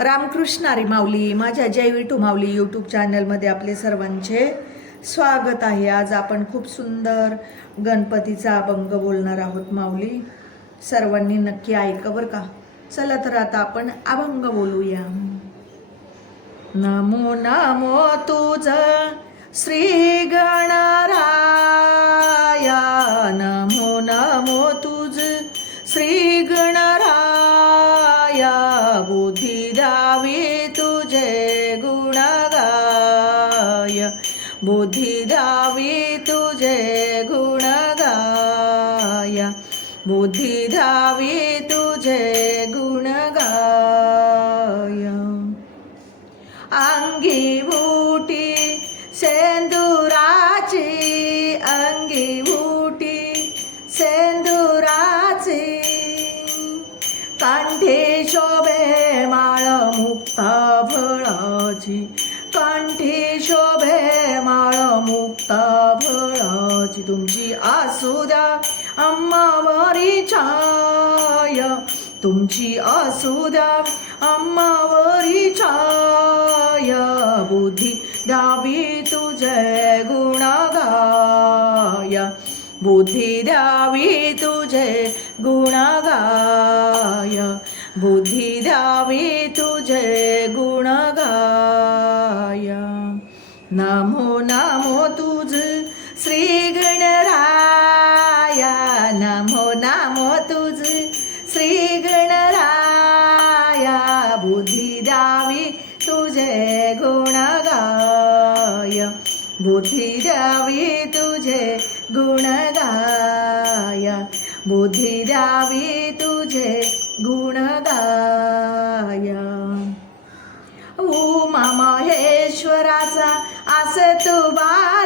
रामकृष्ण हरी माऊली माझ्या जय विठू माऊली यूट्यूब चॅनलमध्ये आपले सर्वांचे स्वागत आहे. आज आपण खूप सुंदर गणपतीचा अभंग बोलणार आहोत माऊली. सर्वांनी नक्की ऐकवर बरं का. चला तर आता आपण अभंग बोलूया. नमो नमो तुझ श्री गणराया नमो नमो तुझ श्री गुणगाय बुद्धी द्यावी तुझे गुणगाय बुद्धी द्यावी तुझे गुणगाय अंगी बूटी सेंदुराची अंगी बूटी सेंदुराची कंठी शोभे माळ मुक्ता फळाची फळाची तुमची असू द्या अम्मावरी छाया. तुमची असू द्या अम्मावरी छाया. बुद्धी द्यावी तुझे गुणगाय. बुद्धी द्यावी तुझे गुणगाय. बुद्धी द्यावी तुझे गुणगाय. नमो नमो तुझे श्री गणराया नमो नमो तुझ. श्री गणराया बुद्धी द्यावी तुझे गुणगाय. बुद्धी द्यावी तुझे गुणगाय. बुद्धी द्यावी तुझे गुणगाय. उमा महेश्वराचा असे तू बा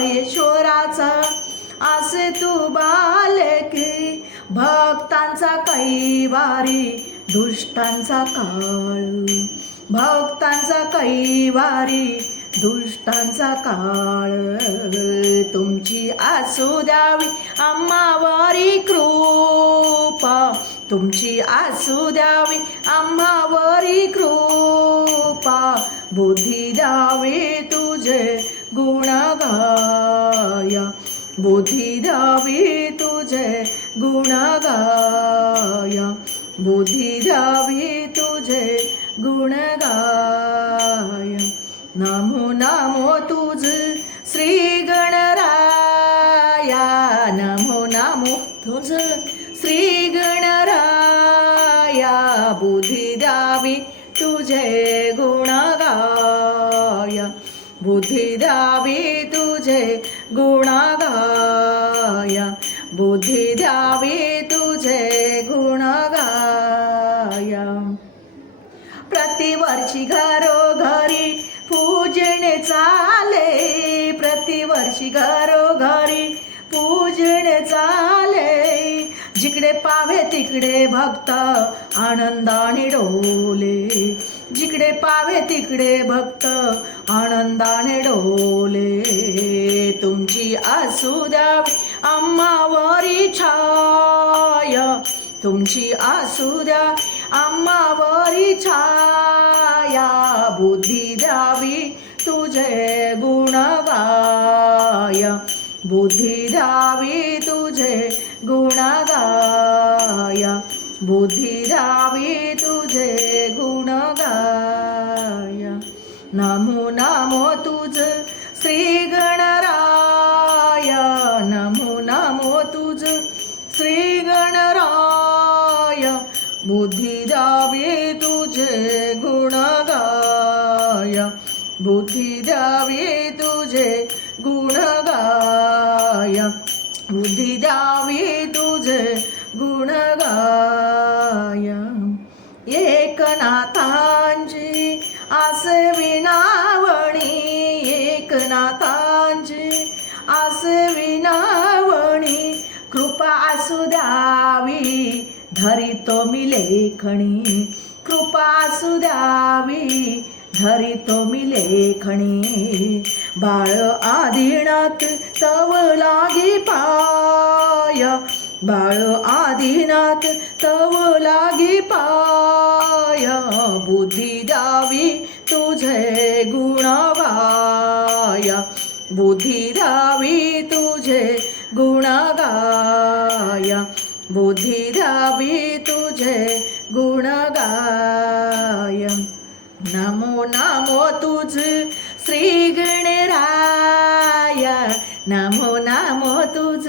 महेश्वराचा असे तू बालक भक्तांचा कैवारी दुष्टांचा काळ. भक्तांचा कैवारी दुष्टांचा काळ. तुमची आसू द्यावी अम्मावारी कृपा. तुमची आसू द्यावी आम्हावरी कृपा. बुद्धी द्यावी तुझे गुणगाया। बुद्धी द्यावी तुझे गुणगाया। बुद्धी द्यावी तुझे गुणगाय। नमो नमो तुझ श्री गणराया नमो नमो तुझ श्री गणराया बुद्धी द्यावी तुझे गुणा बुद्धी द्यावी तुझे गुणगाया. बुद्धी द्यावी तुझे गुणगाया. प्रतिवर्षी घरोघरी पूजन चाले. प्रतिवर्षी घरोघरी पूजणे चाले. जिकडे पावे तिकडे भक्त आनंदाने डोले. जिकडे पावे तिकडे भक्त आनंदाने डोले. तुमची असू द्यावी आम्हावरी छाय. तुमची असू द्या आम्हावरी छाया. बुद्धी द्यावी तुझे गुणगाय. बुद्धी द्यावी तुझे गुणगाय. बुद्धी द्यावी नमो नमो तुझ श्री गणराया. नमो नमो तुझ श्री गणराया. बुद्धी द्यावी तुझे गुणगाय. बुद्धी द्यावी तुझे गुणगाय. बुद्धी द्यावी तुझे गुणगा धरितो मी लेखणी कृपा सुद्यावी धरितो मी लेखणी बाळ आदिनाथ तव लागी पाय. बाळ आदिनाथ तव लागी पाय. बुद्धी द्यावी तुझे गुणवाय बुद्धी द्यावी तुझे गुणगाया. गाया बुद्धी द्यावी तुझे गुण गाय नमो नमो तुझ श्री गणराय नमो नमो तुझ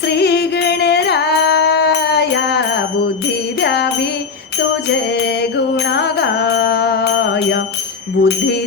श्री गणराया बुद्धी द्यावी तुझे गुण गाय बुद्धी